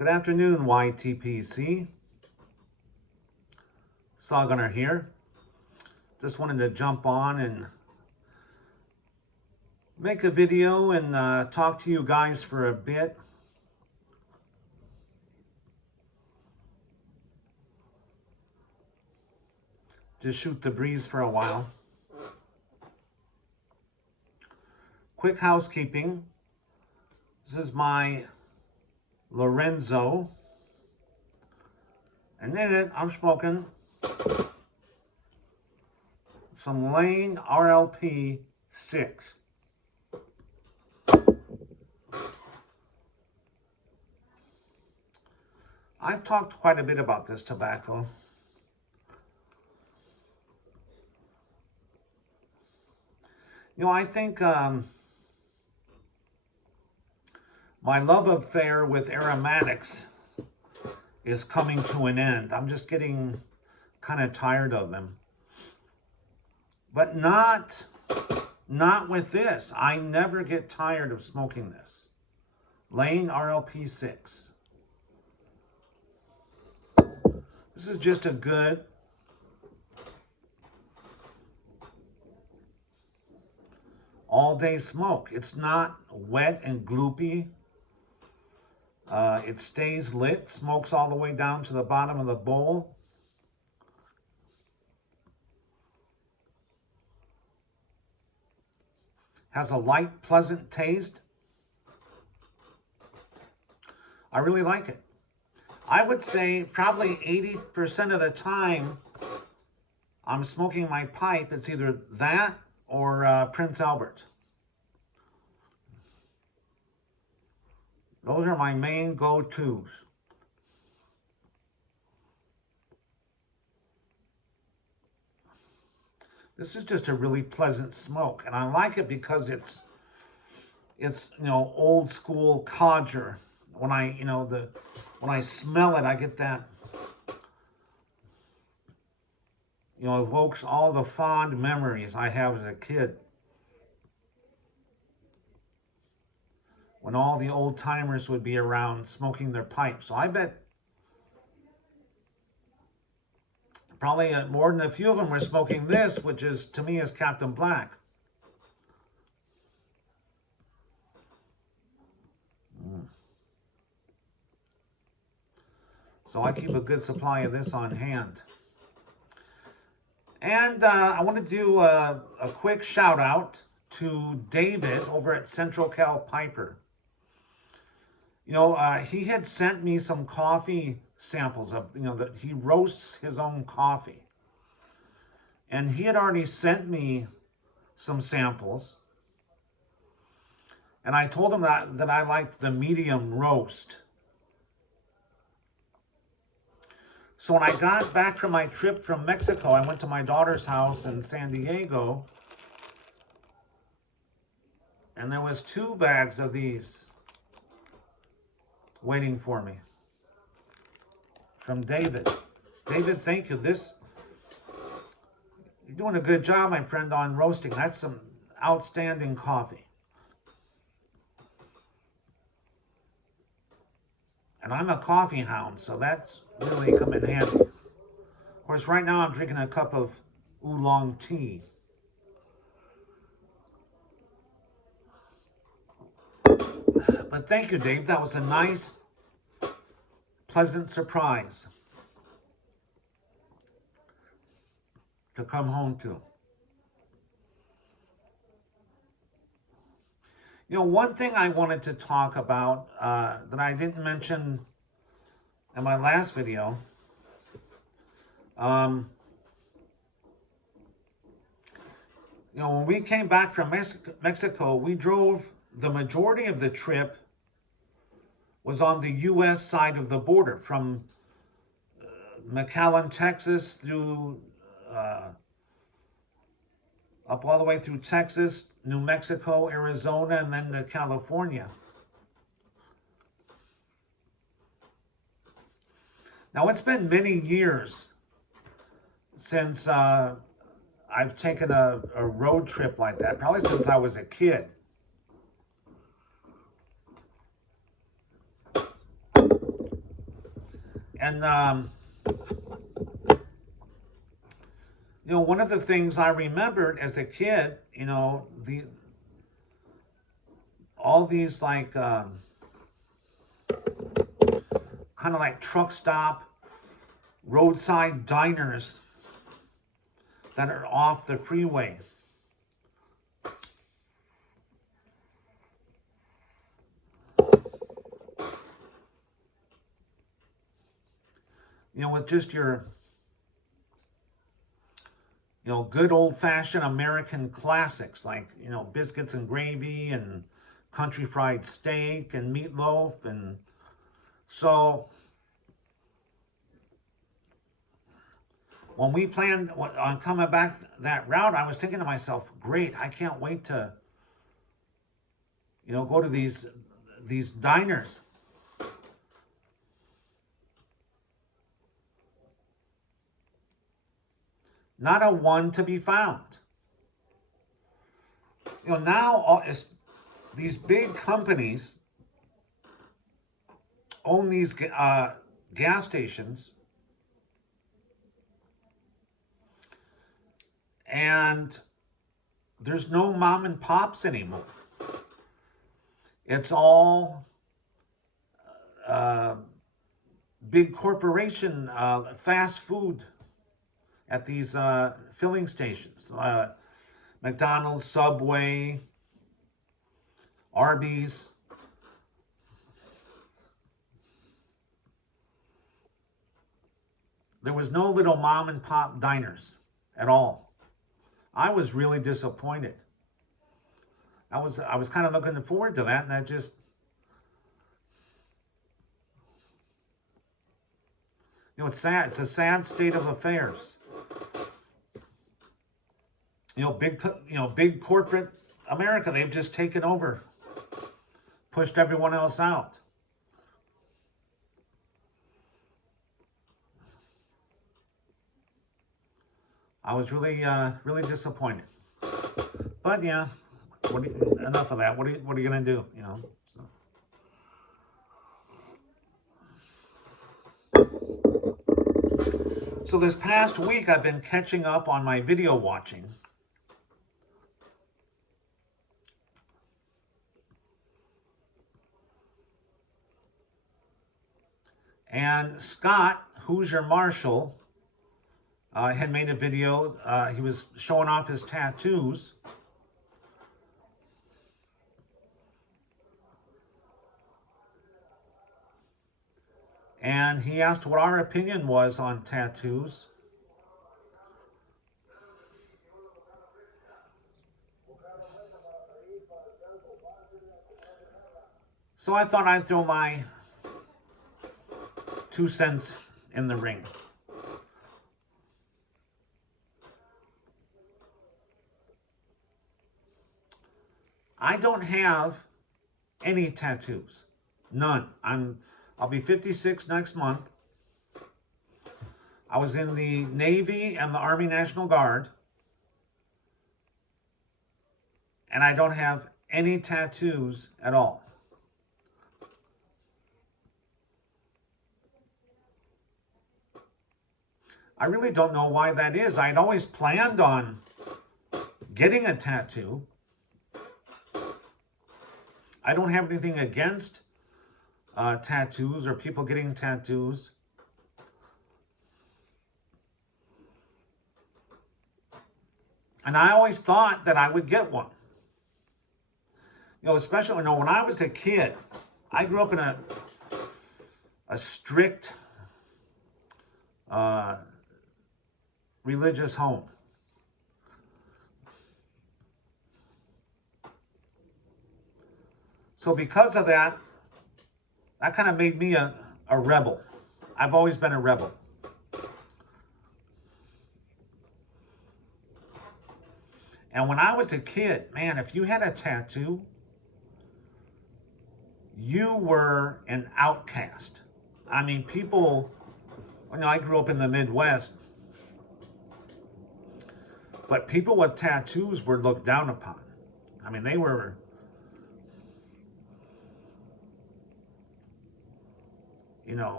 Good afternoon, YTPC. Saw Gunner here. Just wanted to jump on and make a video and talk to you guys for a bit. Just shoot the breeze for a while. Quick housekeeping. This is my Lorenzo. And in it, I'm smoking some Lane RLP 6. I've talked quite a bit about this tobacco. You know, I think my love affair with aromatics is coming to an end. I'm just getting kind of tired of them. But not with this. I never get tired of smoking this. Lane RLP 6. This is just a good all-day smoke. It's not wet and gloopy. It stays lit, smokes all the way down to the bottom of the bowl. Has a light, pleasant taste. I really like it. I would say probably 80% of the time I'm smoking my pipe, it's either that or Prince Albert. Those are my main go-tos. This is just a really pleasant smoke, and I like it because it's you know, old school codger. When I when I smell it, I get that, you know, evokes all the fond memories I have as a kid. When all the old timers would be around smoking their pipes. So I bet probably more than a few of them were smoking this, which is, to me, is Captain Black. So I keep a good supply of this on hand. And I want to do a quick shout out to David over at Central Cal Piper. You know, he had sent me some coffee samples of, you know, that he roasts his own coffee. And he had already sent me some samples. And I told him that I liked the medium roast. So when I got back from my trip from Mexico, I went to my daughter's house in San Diego. And there was 2 bags of these waiting for me from David. David, thank you. You're doing a good job, my friend, on roasting. That's some outstanding coffee. And I'm a coffee hound, so that's really come in handy. Of course, right now I'm drinking a cup of oolong tea. But thank you, Dave. That was a nice, pleasant surprise to come home to. You know, one thing I wanted to talk about that I didn't mention in my last video, you know, when we came back from Mexico, we drove, the majority of the trip was on the U.S. side of the border, from McAllen, Texas, through up all the way through Texas, New Mexico, Arizona, and then to California. Now, it's been many years since I've taken a road trip like that, probably since I was a kid. And you know, one of the things I remembered as a kid, you know, all these like kind of like truck stop, roadside diners that are off the freeway. You know, with just your, you know, good old-fashioned American classics like, you know, biscuits and gravy and country fried steak and meatloaf. And so when we planned on coming back that route, I was thinking to myself, great, I can't wait to, you know, go to these diners. Not a one to be found. You know, now these big companies own these gas stations, and there's no mom and pops anymore. It's all uh, big corporation fast food at these filling stations. McDonald's, Subway, Arby's. There was no little mom and pop diners at all. I was really disappointed. I was kind of looking forward to that, and that just, you know, it's sad. It's a sad state of affairs. You know, big corporate America, they've just taken over, pushed everyone else out. I was really disappointed. But yeah, enough of that. What are you gonna do? You know. So this past week, I've been catching up on my video watching. And Scott, who's your Marshall, had made a video. He was showing off his tattoos. And he asked what our opinion was on tattoos. So I thought I'd throw my 2 cents in the ring. I don't have any tattoos. None. I'll be 56 next month. I was in the Navy and the Army National Guard. And I don't have any tattoos at all. I really don't know why that is. I'd always planned on getting a tattoo. I don't have anything against tattoos or people getting tattoos. And I always thought that I would get one. You know, especially, you know, when I was a kid, I grew up in a strict religious home. So because of that, that kind of made me a rebel. I've always been a rebel. And when I was a kid, man, if you had a tattoo, you were an outcast. I mean, people, you know, I grew up in the Midwest, but people with tattoos were looked down upon. I mean, they were,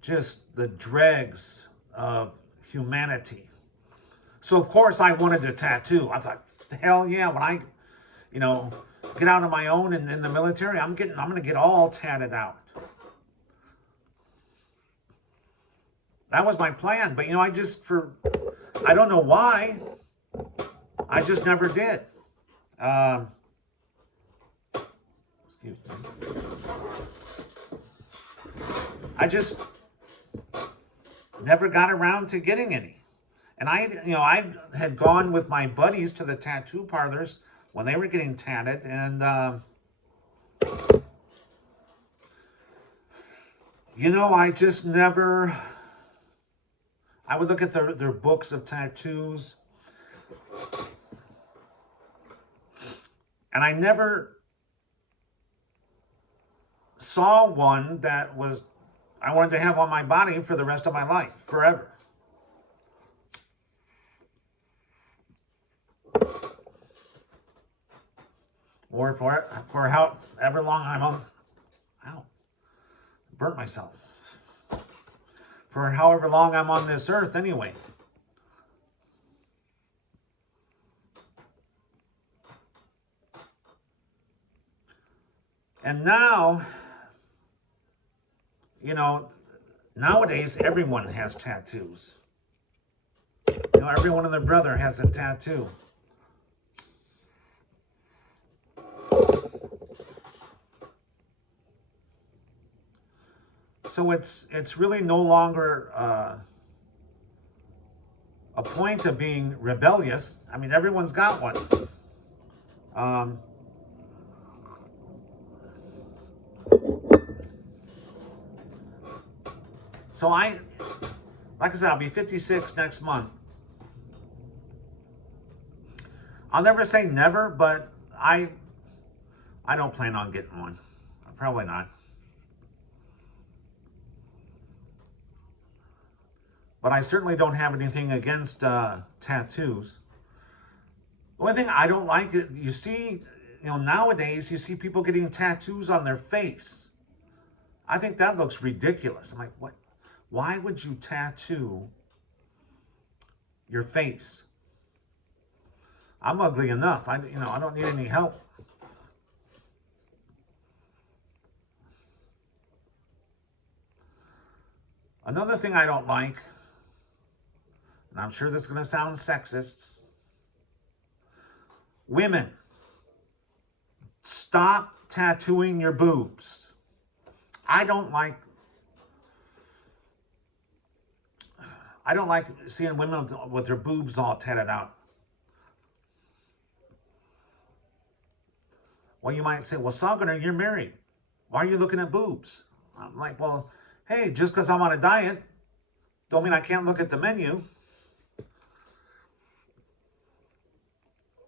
just the dregs of humanity. So of course I wanted a tattoo. I thought, hell yeah, when I, you know, get out on my own and in the military, I'm gonna get all tatted out. That was my plan. But I don't know why, I just never did. Excuse me. I just never got around to getting any. And I had gone with my buddies to the tattoo parlors when they were getting tatted, and I just never. I would look at their books of tattoos, and I never saw one that I wanted to have on my body for the rest of my life, forever. Or for however long I'm on. Ow, burnt myself. For however long I'm on this earth, anyway. And now, nowadays everyone has tattoos. Everyone and their brother has a tattoo. So it's really no longer a point of being rebellious. I mean, everyone's got one. So like I said, I'll be 56 next month. I'll never say never, but I don't plan on getting one. Probably not. But I certainly don't have anything against tattoos. The only thing I don't like, you see, nowadays you see people getting tattoos on their face. I think that looks ridiculous. I'm like, what? Why would you tattoo your face? I'm ugly enough. I don't need any help. Another thing I don't like, and I'm sure this is going to sound sexist, women, stop tattooing your boobs. I don't like seeing women with their boobs all tatted out. Well, you might say, well, Saganer, you're married. Why are you looking at boobs? I'm like, well, hey, just because I'm on a diet, don't mean I can't look at the menu.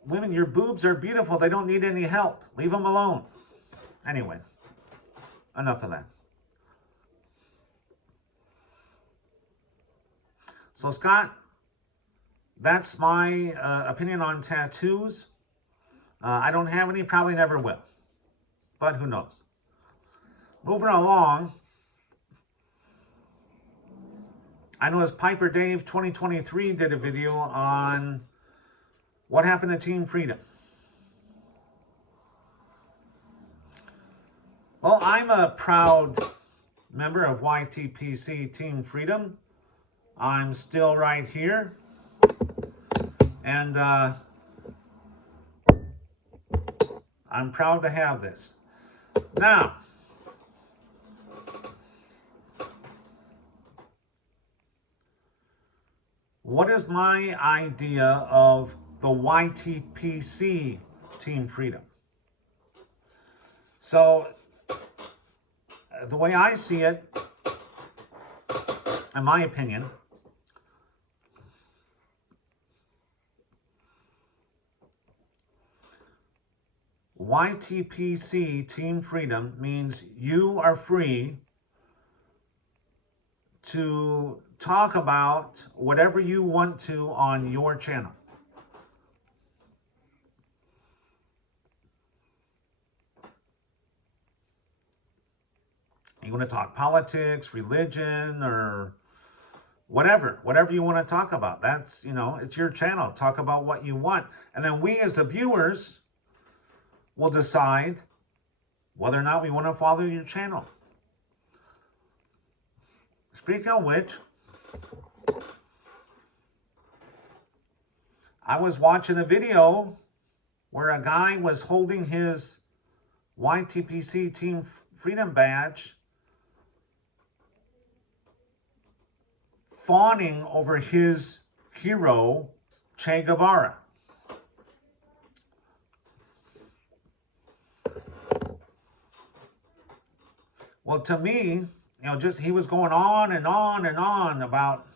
Women, your boobs are beautiful. They don't need any help. Leave them alone. Anyway, enough of that. So, Scott, that's my opinion on tattoos. I don't have any, probably never will. But who knows? Moving along, I know as Piper Dave 2023 did a video on what happened to Team Freedom. Well, I'm a proud member of YTPC Team Freedom. I'm still right here. And I'm proud to have this. Now, what is my idea of the YTPC Team Freedom? So, the way I see it, in my opinion, YTPC Team Freedom means you are free to talk about whatever you want to on your channel. You want to talk politics, religion, or whatever you want to talk about. That's, it's your channel. Talk about what you want. And then we as the viewers will decide whether or not we want to follow your channel. Speaking of which, I was watching a video where a guy was holding his YTPC Team Freedom badge, fawning over his hero, Che Guevara. Well, to me, just he was going on and on and on about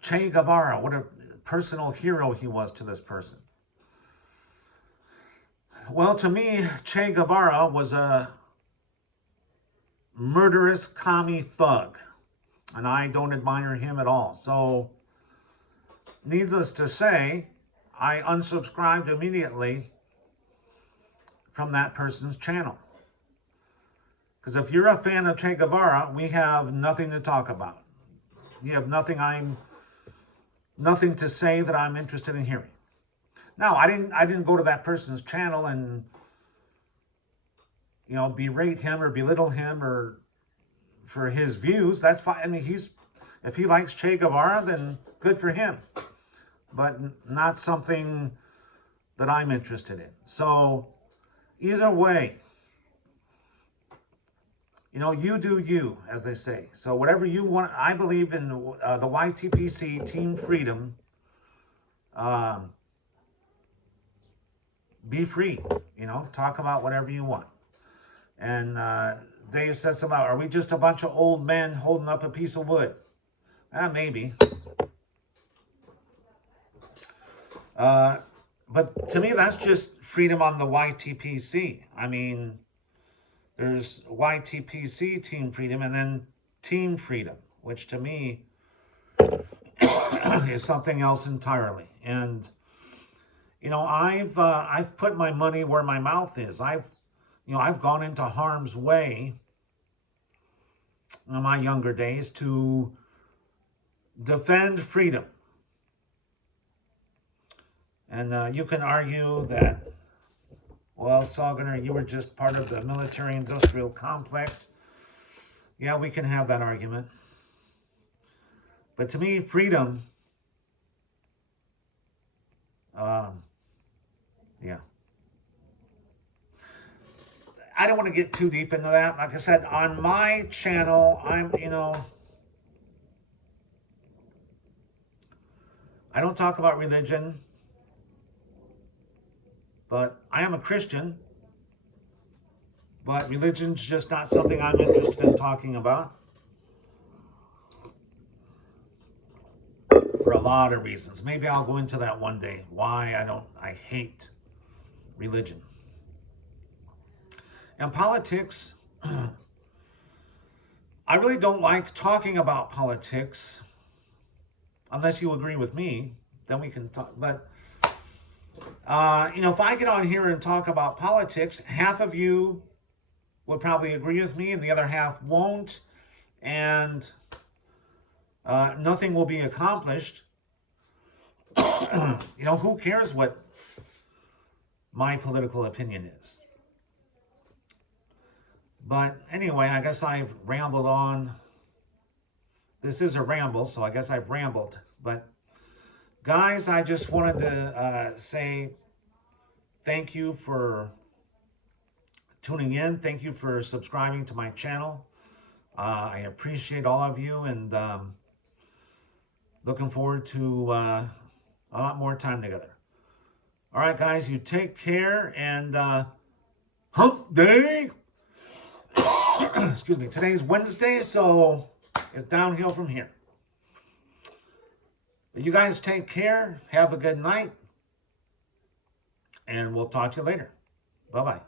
Che Guevara, what a personal hero he was to this person. Well, to me, Che Guevara was a murderous commie thug, and I don't admire him at all. So, needless to say, I unsubscribed immediately from that person's channel. Because if you're a fan of Che Guevara, we have nothing to talk about. You have nothing to say that I'm interested in hearing. Now, I didn't go to that person's channel and berate him or belittle him or for his views. That's fine. I mean, if he likes Che Guevara, then good for him. But not something that I'm interested in. So either way, you do you, as they say. So whatever you want, I believe in the YTPC Team Freedom. Be free, talk about whatever you want. And Dave says something about, are we just a bunch of old men holding up a piece of wood? Maybe. But to me, that's just freedom on the YTPC. I mean, there's YTPC Team Freedom and then Team Freedom, which to me is something else entirely. And I've put my money where my mouth is. I've gone into harm's way in my younger days to defend freedom. And you can argue that, well, Sogner, you were just part of the military-industrial complex. Yeah, we can have that argument. But to me, freedom, yeah. I don't want to get too deep into that. Like I said, on my channel, I don't talk about religion, but I am a Christian. But religion's just not something I'm interested in talking about. For a lot of reasons. Maybe I'll go into that one day. Why I hate religion. And politics, I really don't like talking about politics. Unless you agree with me, then we can talk. But, if I get on here and talk about politics, half of you would probably agree with me and the other half won't. And nothing will be accomplished. Who cares what my political opinion is? But anyway, I guess I've rambled on. This is a ramble, so I guess I've rambled. But guys, I just wanted to say thank you for tuning in. Thank you for subscribing to my channel. I appreciate all of you, and looking forward to a lot more time together. All right, guys, you take care, and hump day. Excuse me. Today's Wednesday, so it's downhill from here. But you guys take care. Have a good night, and we'll talk to you later. Bye-bye.